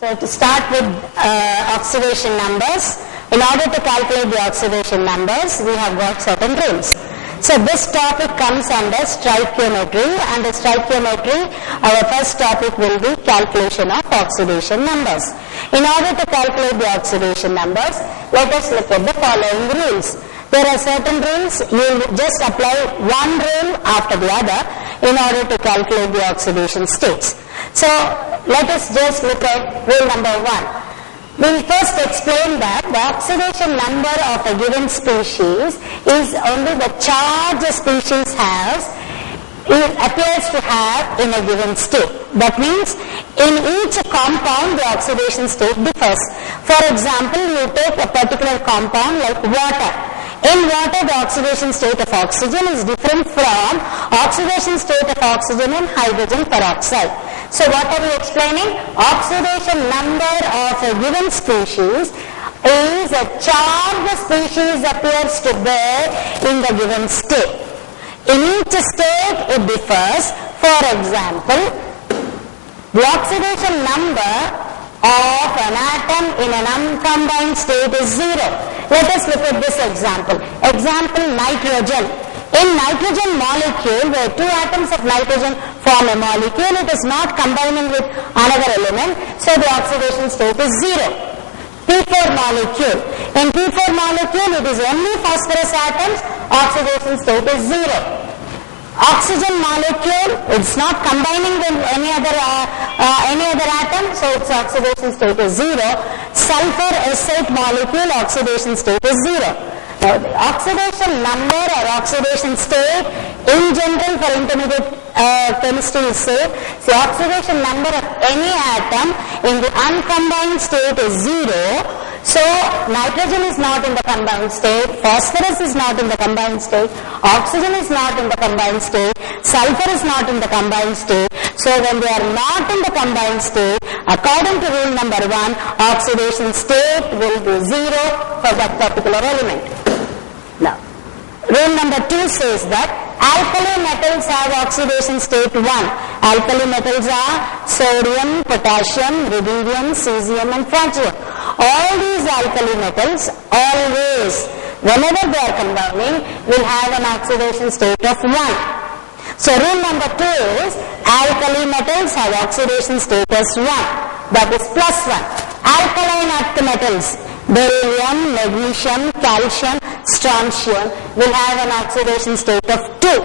So to start with oxidation numbers, in order to calculate the oxidation numbers, we have got certain rules. So this topic comes under stoichiometry. Under stoichiometry, our first topic will be calculation of oxidation numbers. In order to calculate the oxidation numbers, let us look at the following rules. There are certain rules. You just apply one rule after the other in order to calculate the oxidation states. So let us just look at rule number 1. We will first explain that the oxidation number of a given species is only the charge a species appears to have in a given state. That means in each compound the oxidation state differs. For example, you take a particular compound like water. In water, the oxidation state of oxygen is different from oxidation state of oxygen in hydrogen peroxide. So what are we explaining? Oxidation number of a given species is a charge the species appears to bear in the given state. In each state it differs. For example, the oxidation number of an atom in an uncombined state is 0. Let us look at this example. Example, nitrogen. In nitrogen molecule, where two atoms of nitrogen form a molecule, it is not combining with another element, so the oxidation state is 0. P4 molecule. In P4 molecule, it is only phosphorus atoms, oxidation state is 0. Oxygen molecule, it's not combining with any other atom, so its oxidation state is 0. Sulfur S8 molecule, oxidation state is 0. Now, the oxidation number or oxidation state in general for intermediate chemistry is safe. The oxidation number of any atom in the uncombined state is 0. So nitrogen is not in the combined state, phosphorus is not in the combined state, oxygen is not in the combined state, sulfur is not in the combined state. So when they are not in the combined state, according to rule number 1, oxidation state will be 0 for that particular element. Now, rule number 2 says that alkali metals have oxidation state 1. Alkali metals are sodium, potassium, rubidium, cesium and francium. All these alkali metals always, whenever they are combining, will have an oxidation state of 1. So rule number 2 is alkali metals have oxidation status 1, that is plus 1. Alkaline earth metals, beryllium, magnesium, calcium, strontium will have an oxidation state of 2.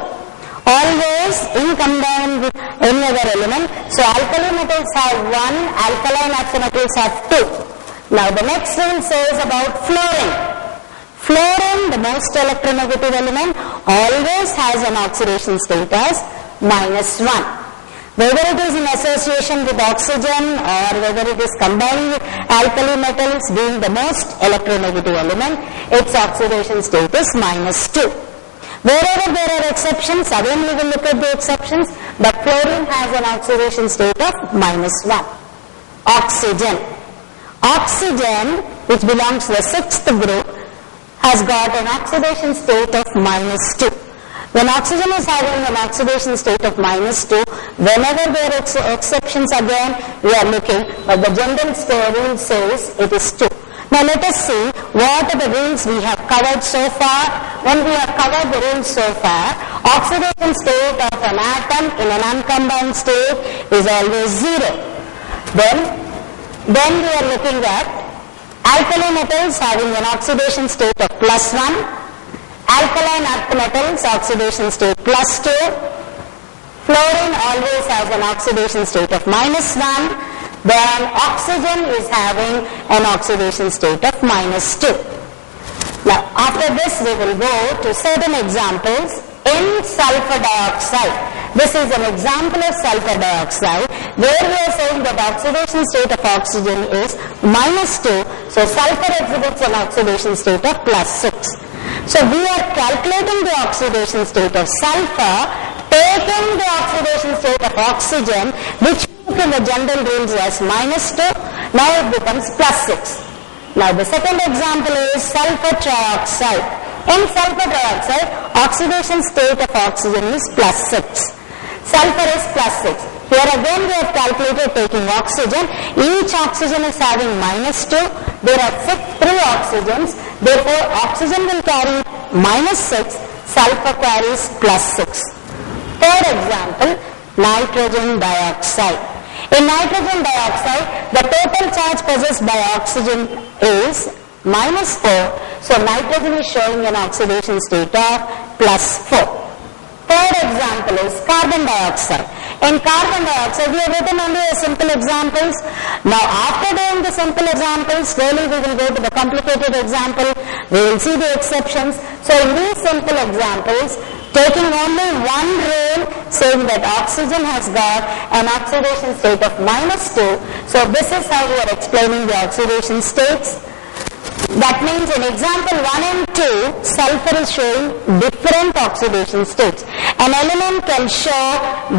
Always in combined with any other element. So alkali metals have 1, alkaline earth metals have 2. Now the next rule says about fluorine. Fluorine, the most electronegative element, always has an oxidation status -1. Whether it is in association with oxygen or whether it is combining with alkali metals being the most electronegative element, its oxidation state is -2. Wherever there are exceptions, again we will look at the exceptions, but fluorine has an oxidation state of -1. Oxygen. Oxygen, which belongs to the 6th group, has got an oxidation state of -2. When oxygen is having an oxidation state of -2, whenever there are exceptions again, we are looking, but the general rule says it is 2. Now let us see what are the rules we have covered so far. When we have covered the rules so far, oxidation state of an atom in an uncombined state is always 0. Then we are looking at alkali metals having an oxidation state of +1, alkaline earth metals oxidation state +2, fluorine always has an oxidation state of -1, then oxygen is having an oxidation state of -2. Now after this we will go to certain examples in sulfur dioxide. This is an example of sulfur dioxide where we are saying that oxidation state of oxygen is -2, so sulfur exhibits an oxidation state of +6. So we are calculating the oxidation state of sulfur, taking the oxidation state of oxygen, which in the general rules as -2, now it becomes +6. Now the second example is sulfur trioxide. In sulfur trioxide, oxidation state of oxygen is +6. Sulfur is +6. Here again we have calculated taking oxygen. Each oxygen is having -2. There are 3 oxygens. Therefore, oxygen will carry -6. Sulfur carries +6. Third example, nitrogen dioxide. In nitrogen dioxide, the total charge possessed by oxygen is -4. So, nitrogen is showing an oxidation state of +4. Third example is carbon dioxide. In carbon dioxide, we have written only the simple examples. Now, after doing the simple examples, slowly we will go to the complicated example. We will see the exceptions. So, in these simple examples, taking only one rule saying that oxygen has got an oxidation state of -2. So, this is how we are explaining the oxidation states. That means in example 1 and 2, sulfur is showing different oxidation states. An element can show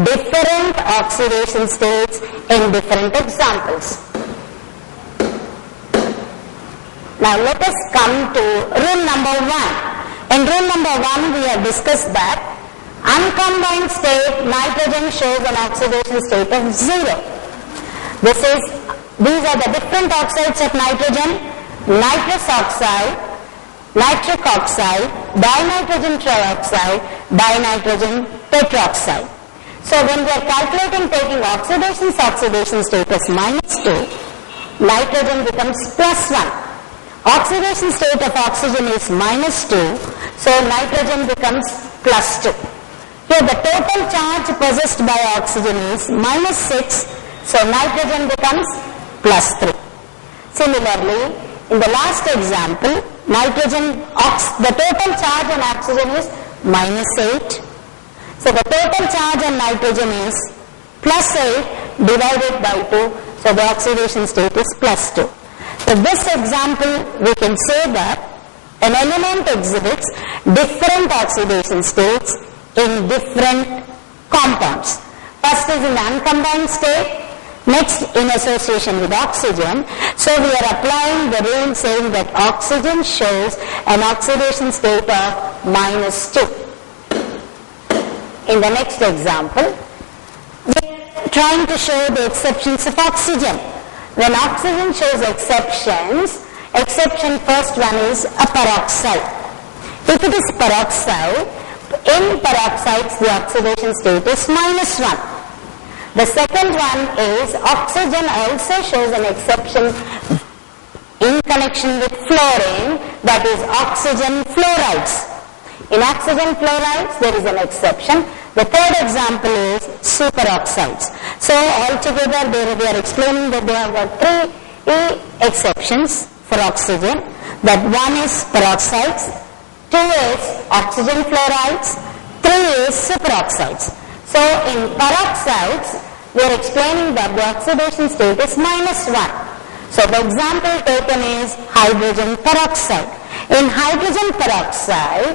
different oxidation states in different examples. Now let us come to rule number 1. In rule number 1, we have discussed that uncombined state, nitrogen shows an oxidation state of 0. These are the different oxides of nitrogen: nitrous oxide, nitric oxide, dinitrogen trioxide, dinitrogen tetroxide. So when we are calculating taking oxidation status -2, nitrogen becomes +1. Oxidation state of oxygen is -2, so nitrogen becomes +2. Here the total charge possessed by oxygen is -6, so nitrogen becomes +3. Similarly, in the last example, the total charge on oxygen is -8. So the total charge on nitrogen is +8 divided by 2. So the oxidation state is +2. So this example, we can say that an element exhibits different oxidation states in different compounds. First is in uncombined state. Next, in association with oxygen. So we are applying the rule saying that oxygen shows an oxidation state of -2. In the next example, we are trying to show the exceptions of oxygen. When oxygen shows exception first one is a peroxide. If it is peroxide, in peroxides the oxidation state is -1. The second one is oxygen also shows an exception in connection with fluorine, that is oxygen fluorides. In oxygen fluorides there is an exception. The third example is superoxides. So altogether we are explaining that there have got 3 exceptions for oxygen. That one is peroxides, 2 is oxygen fluorides, 3 is superoxides. So in peroxides, we are explaining that the oxidation state is -1. So the example taken is hydrogen peroxide. In hydrogen peroxide,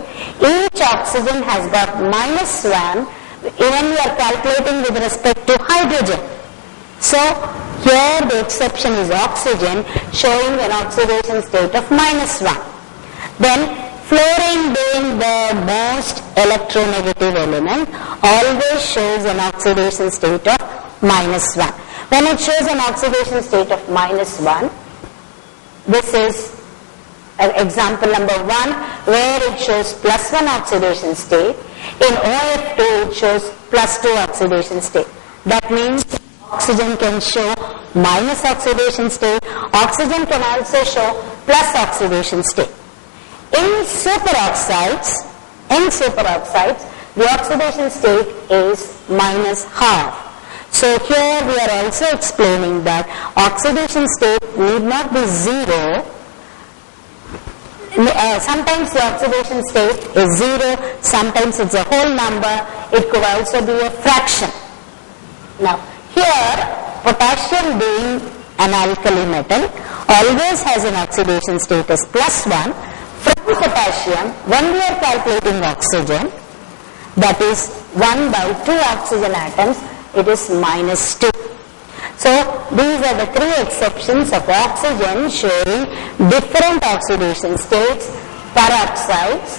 each oxygen has got -1 when we are calculating with respect to hydrogen. So here the exception is oxygen showing an oxidation state of -1. Then fluorine, being the most electronegative element, always shows an oxidation state of -1. When it shows an oxidation state of -1, this is example number 1 where it shows +1 oxidation state. In OF2 it shows +2 oxidation state. That means oxygen can show minus oxidation state. Oxygen can also show plus oxidation state. In superoxides, the oxidation state is -1/2. So here we are also explaining that oxidation state need not be 0. Sometimes the oxidation state is 0, sometimes it's a whole number, it could also be a fraction. Now here, potassium being an alkali metal always has an oxidation status +1. From potassium, when we are calculating oxygen, that is 1/2 oxygen atoms, it is -2. So these are the 3 exceptions of oxygen showing different oxidation states: peroxides,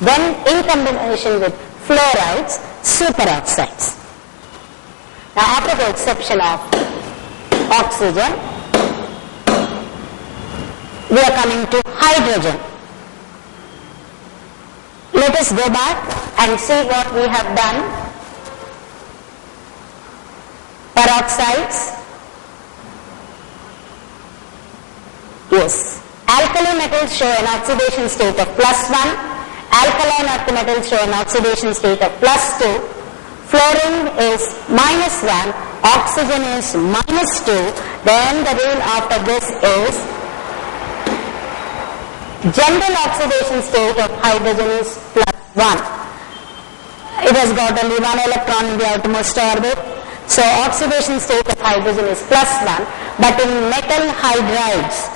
then in combination with fluorides, superoxides. Now after the exception of oxygen, we are coming to hydrogen. Let us go back and see what we have done. Peroxides. Yes. Alkali metals show an oxidation state of +1. Alkaline earth metals show an oxidation state of +2. Fluorine is -1. Oxygen is -2. Then the rule after this is general oxidation state of hydrogen is +1. It has got only one electron in the outermost orbit. So oxidation state of hydrogen is +1. But in metal hydrides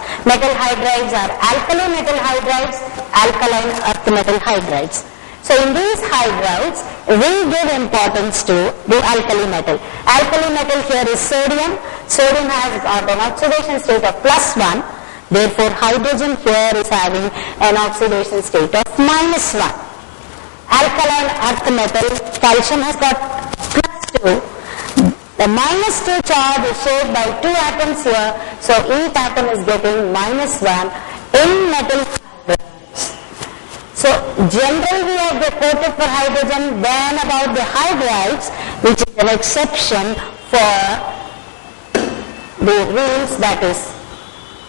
are alkali metal hydrides, alkaline earth metal hydrides. So in these hydrides, we give importance to the alkali metal. Alkali metal here is sodium. Sodium has got an oxidation state of +1. Therefore, hydrogen here is having an oxidation state of -1. Alkaline earth metal, calcium has got +2. The -2 charge is shared by 2 atoms here, so each atom is getting -1 in metal hydrides. So generally we have quoted for hydrogen, then about the hydrides, which is an exception for the rules, that is.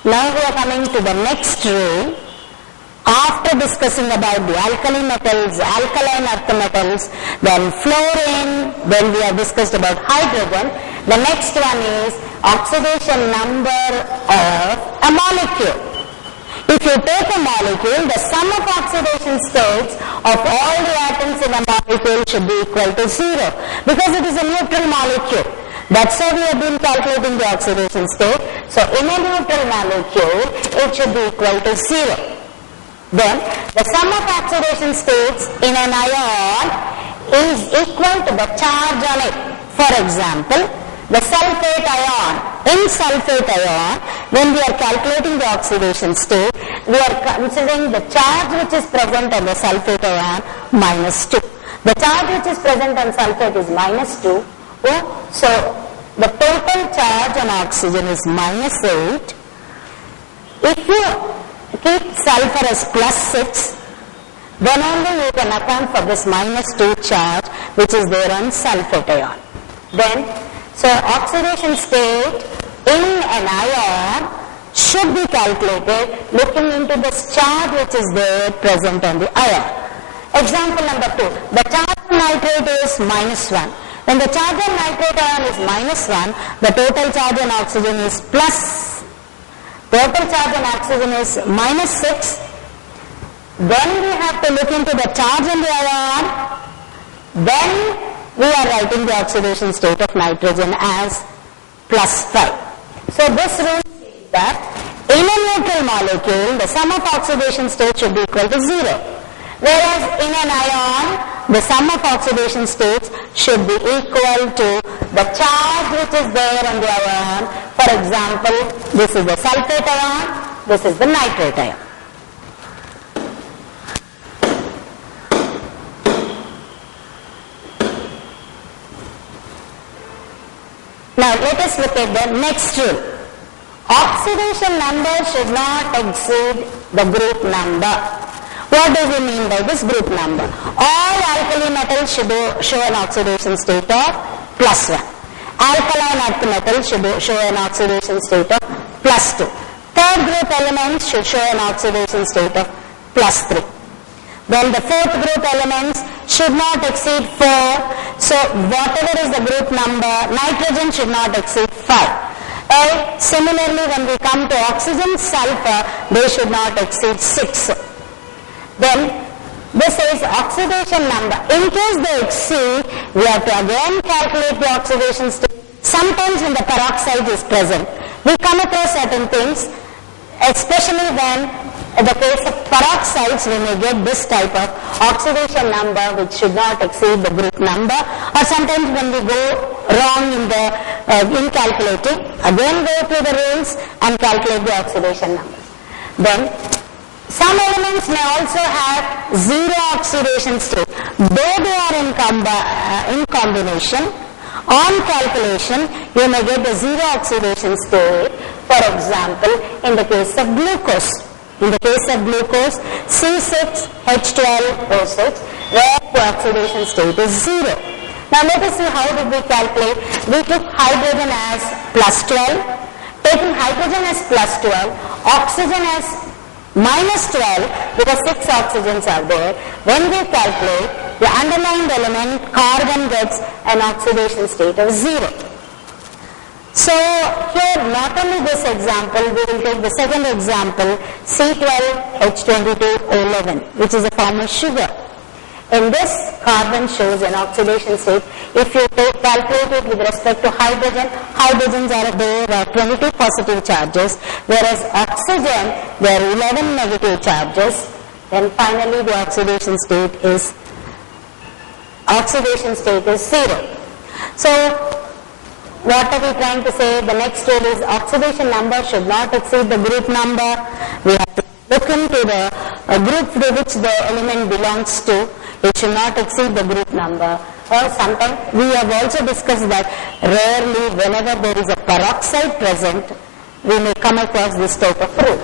Now we are coming to the next rule. After discussing about the alkali metals, alkaline earth metals, then fluorine, then we have discussed about hydrogen. The next one is oxidation number of a molecule. If you take a molecule, the sum of oxidation states of all the atoms in a molecule should be equal to 0, because it is a neutral molecule. That's how we have been calculating the oxidation state. So in a neutral molecule, it should be equal to 0. Then the sum of oxidation states in an ion is equal to the charge on it. For example, the sulfate ion. In sulfate ion, when we are calculating the oxidation state, we are considering the charge which is present on the sulfate ion -2. The charge which is present on sulfate is -2. So the total charge on oxygen is -8. If you keep sulfur as +6, then only you can account for this -2 charge which is there on sulfate ion. Then, so oxidation state in an ion should be calculated looking into this charge which is there present on the ion. Example number 2, the charge on nitrate is -1. When the charge on nitrate ion is -1, the total charge on oxygen is total charge on oxygen is -6. Then we have to look into the charge on the ion. Then we are writing the oxidation state of nitrogen as +5. So this rule says that in a neutral molecule, the sum of oxidation state should be equal to 0. Whereas in an ion, the sum of oxidation states should be equal to the charge which is there on the ion. For example, this is the sulfate ion, this is the nitrate ion. Now let us look at the next rule. Oxidation number should not exceed the group number. What do we mean by this group number? All alkali metals should show an oxidation state of +1. Alkaline earth metals should show an oxidation state of +2. Third group elements should show an oxidation state of +3. Then the fourth group elements should not exceed 4. So whatever is the group number, nitrogen should not exceed 5. Similarly, when we come to oxygen, sulfur, they should not exceed 6. Then this is oxidation number. In case they exceed, we have to again calculate the oxidation state. Sometimes when the peroxide is present, we come across certain things, especially when in the case of peroxides, we may get this type of oxidation number which should not exceed the group number, or sometimes when we go wrong in calculating, again go through the rules and calculate the oxidation numbers. Then some elements may also have 0 oxidation state, though they are in combination, On calculation, you may get the zero oxidation state, for example, in the case of glucose. In the case of glucose, C6H12O6, where the oxidation state is 0. Now let us see how did we calculate. We took hydrogen as plus 12. Taking hydrogen as plus 12, oxygen as minus 12, because 6 oxygens are there. When we calculate, the underlying element carbon gets an oxidation state of 0. So here not only this example, we will take the second example, C12H22O11, which is a form of sugar. In this, carbon shows an oxidation state. If you calculate it with respect to hydrogen, hydrogens there are 22 positive charges, whereas oxygen, there are 11 negative charges. Then finally the oxidation state is 0. So what are we trying to say? The next rule is oxidation number should not exceed the group number. We have to look into the group to which the element belongs to. It should not exceed the group number. Or sometimes we have also discussed that rarely whenever there is a peroxide present, we may come across this type of rule.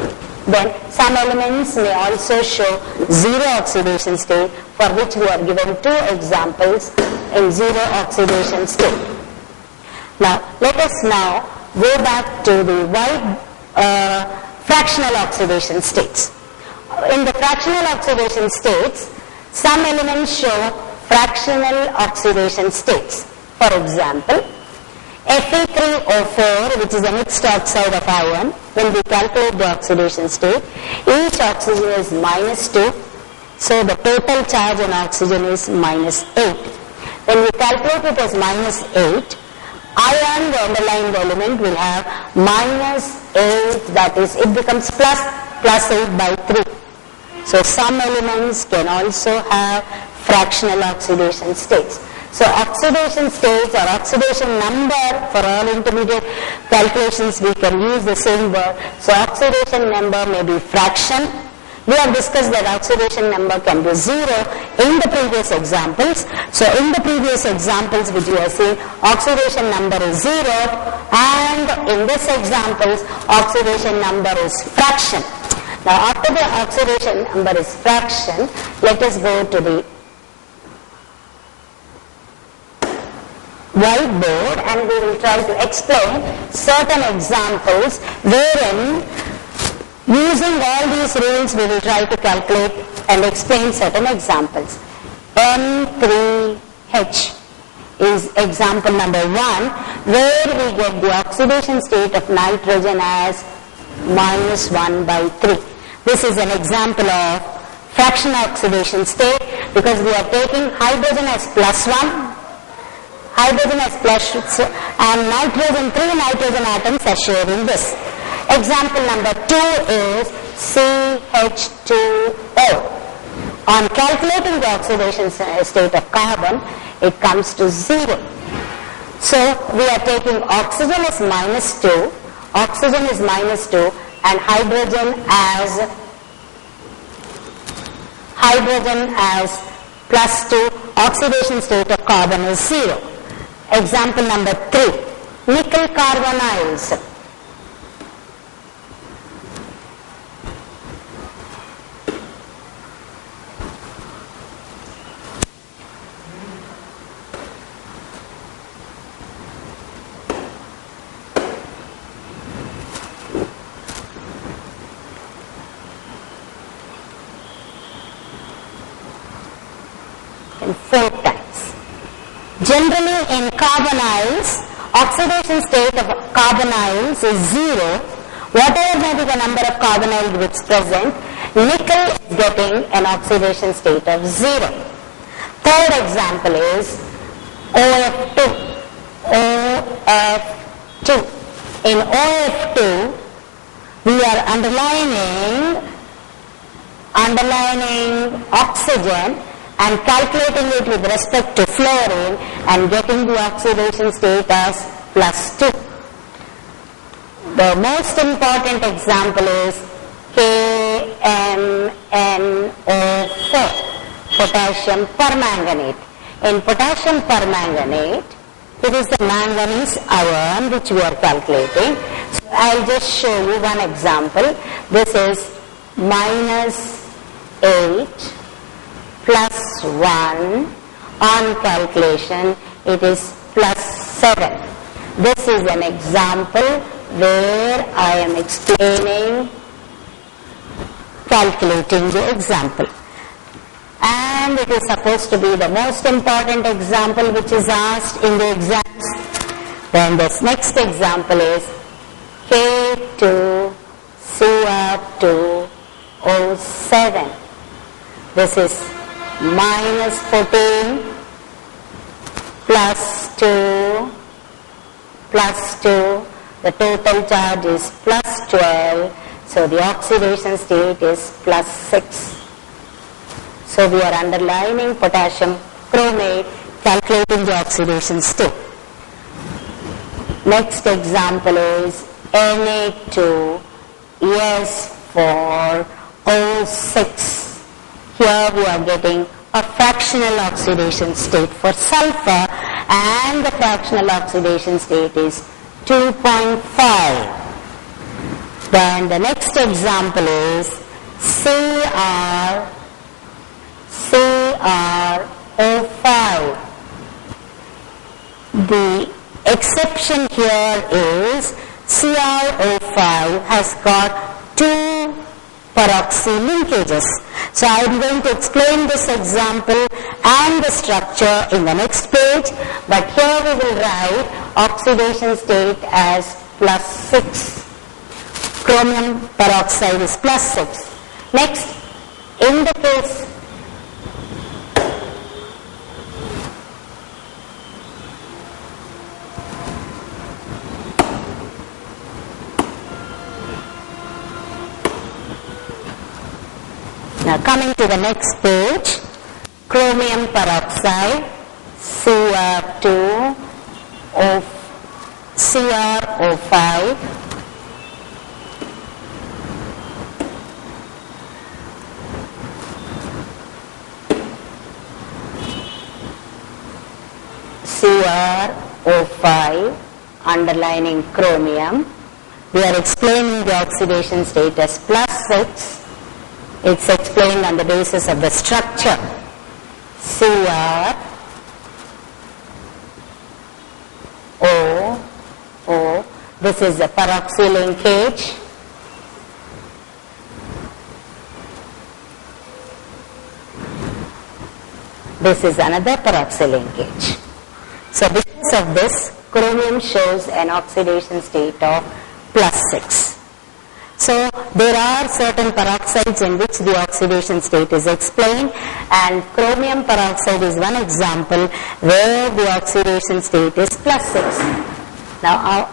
Then some elements may also show zero oxidation state, for which we are given 2 examples in zero oxidation state. Now let us now go back to the wide fractional oxidation states. In the fractional oxidation states, some elements show fractional oxidation states. For example, Fe3O4, which is a mixed oxide of iron, when we calculate the oxidation state, each oxygen is minus 2, so the total charge on oxygen is minus 8. When we calculate it as minus 8, iron, the underlying element, will have minus 8, that is, it becomes plus 8 by 3. So some elements can also have fractional oxidation states. So oxidation states or oxidation number, for all intermediate calculations we can use the same word. So oxidation number may be fraction. We have discussed that oxidation number can be 0 in the previous examples. So in the previous examples which you have seen, oxidation number is 0, and in this examples, oxidation number is fraction. Now after the oxidation number is fraction, let us go to the whiteboard and we will try to explain certain examples wherein, using all these rules, we will try to calculate and explain certain examples. N3H is example number 1, where we get the oxidation state of nitrogen as minus 1 by 3. This is an example of fractional oxidation state, because we are taking hydrogen as plus 1, hydrogen as plus 2, and nitrogen, 3 nitrogen atoms are sharing this. Example number 2 is CH2O. On calculating the oxidation state of carbon, it comes to 0. So we are taking oxygen as minus 2, and hydrogen as plus 2, oxidation state of carbon is 0. Example number 3, nickel carbonyls. In 4 times. Generally in carbonyls, oxidation state of carbonyls is 0. Whatever may be the number of carbonyl groups present, nickel is getting an oxidation state of 0. Third example is OF2. OF2. In OF2, we are underlining oxygen and calculating it with respect to fluorine and getting the oxidation state as plus 2. The most important example is KMNO4, potassium permanganate. In potassium permanganate, it is the manganese ion which we are calculating. So I'll just show you one example. This is -8 plus 1, on calculation it is +7. This is an example where I am explaining, calculating the example. And it is supposed to be the most important example which is asked in the exams. Then this next example is K2Cr2O7. This is -14 plus 2 plus 2. The total charge is +12. So the oxidation state is +6. So we are underlining potassium chromate, calculating the oxidation state. Next example is Na2S4O6. Here we are getting a fractional oxidation state for sulfur, and the fractional oxidation state is 2.5. Then the next example is CrO5. The exception here is CrO5 has got 2 peroxy linkages. So I am going to explain this example and the structure in the next page, but here we will write oxidation state as +6. Chromium peroxide is +6. Next, in the case now coming to the next page, chromium peroxide CrO5 CrO5 underlining chromium. We are explaining the oxidation state as +6. It's explained on the basis of the structure. CrO, this is a peroxy linkage. This is another peroxy linkage. So because of this, chromium shows an oxidation state of +6. So there are certain peroxides in which the oxidation state is explained, and chromium peroxide is one example where the oxidation state is +6. Now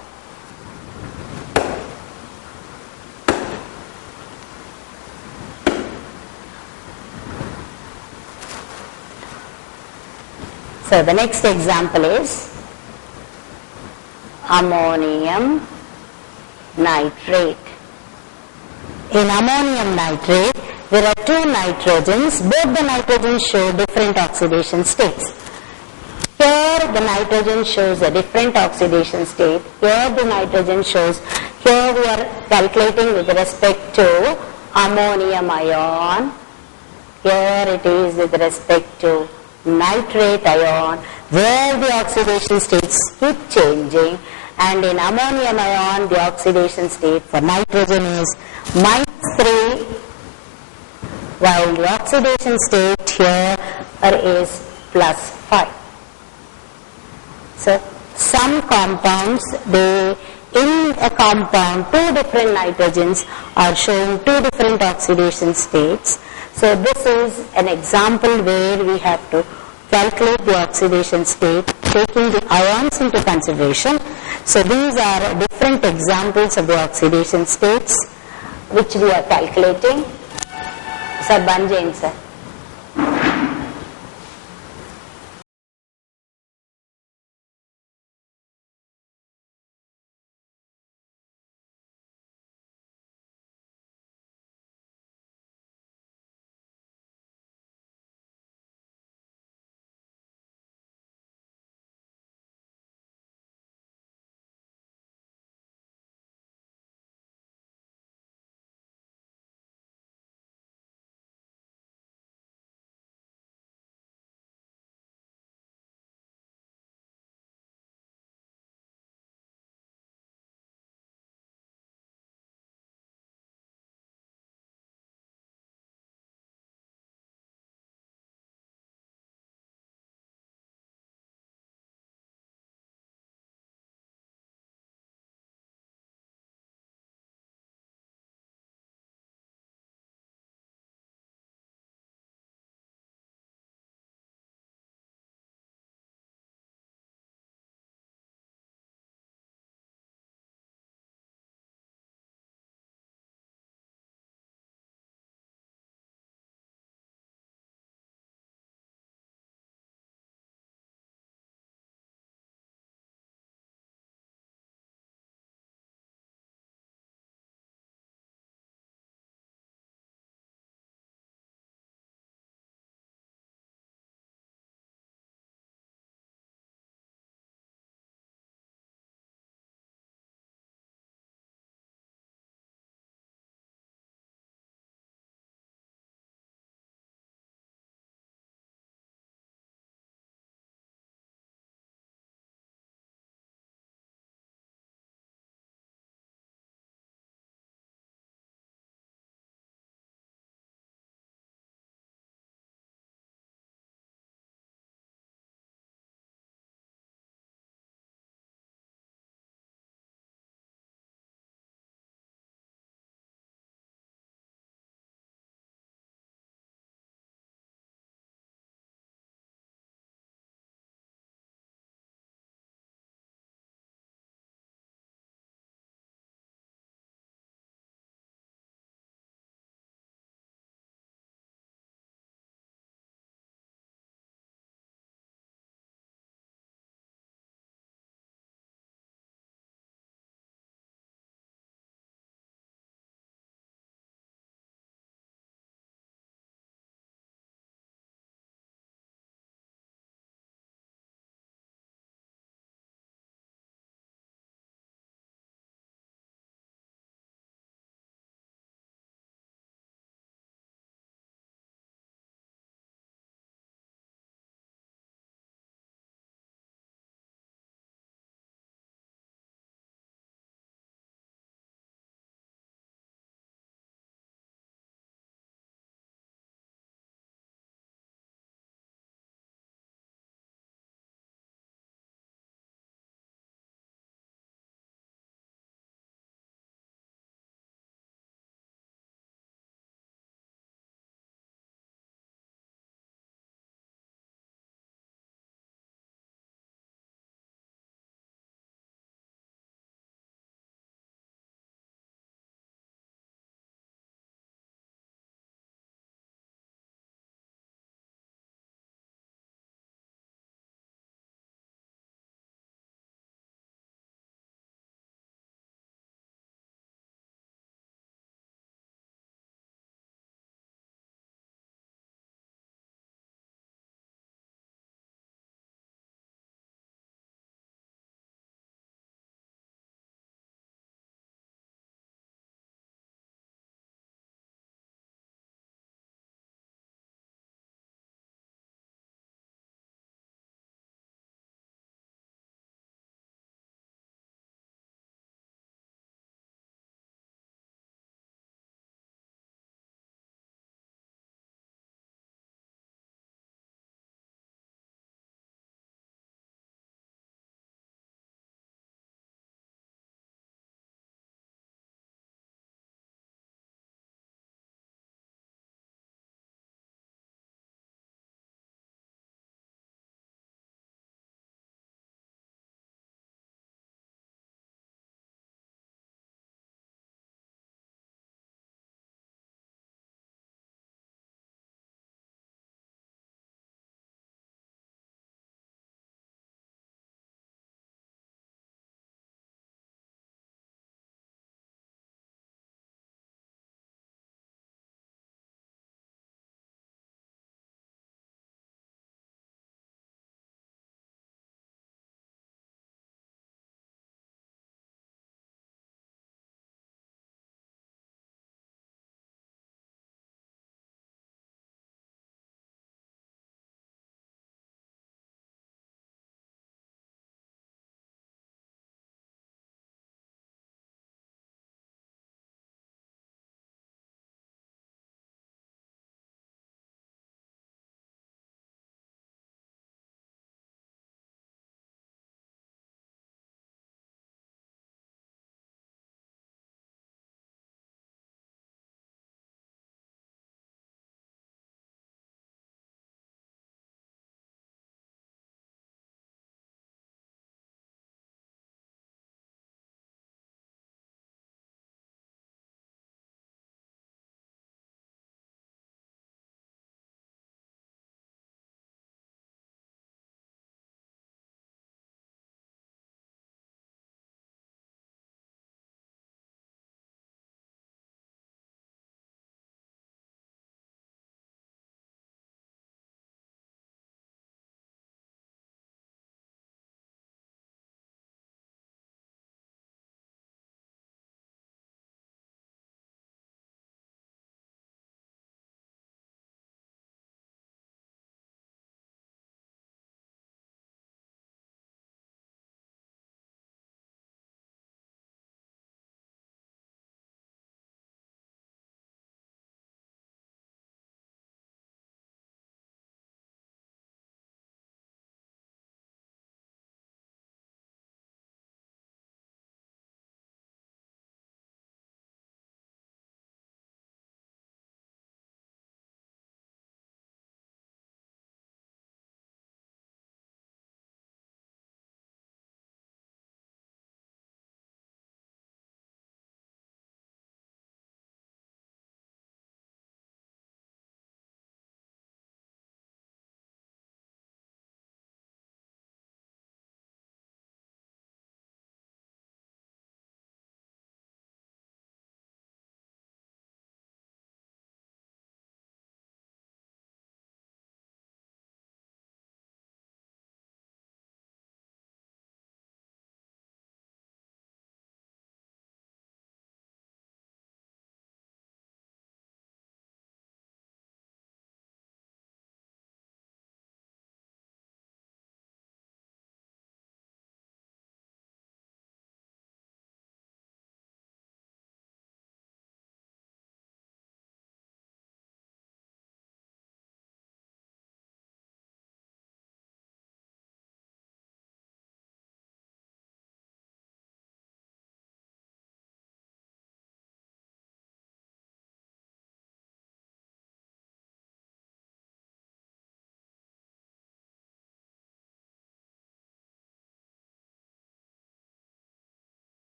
so the next example is ammonium nitrate. In ammonium nitrate, there are 2 nitrogens. Both the nitrogens show different oxidation states. Here the nitrogen shows a different oxidation state. Here the nitrogen shows, here we are calculating with respect to ammonium ion. Here it is with respect to nitrate ion, where the oxidation states keep changing. And in ammonium ion, the oxidation state for nitrogen is -3, while the oxidation state here is +5. So some compounds, in a compound, 2 different nitrogens are showing 2 different oxidation states. So this is an example where we have to calculate the oxidation state taking the ions into consideration. So these are different examples of the oxidation states which we are calculating. Sir, Banjain sir.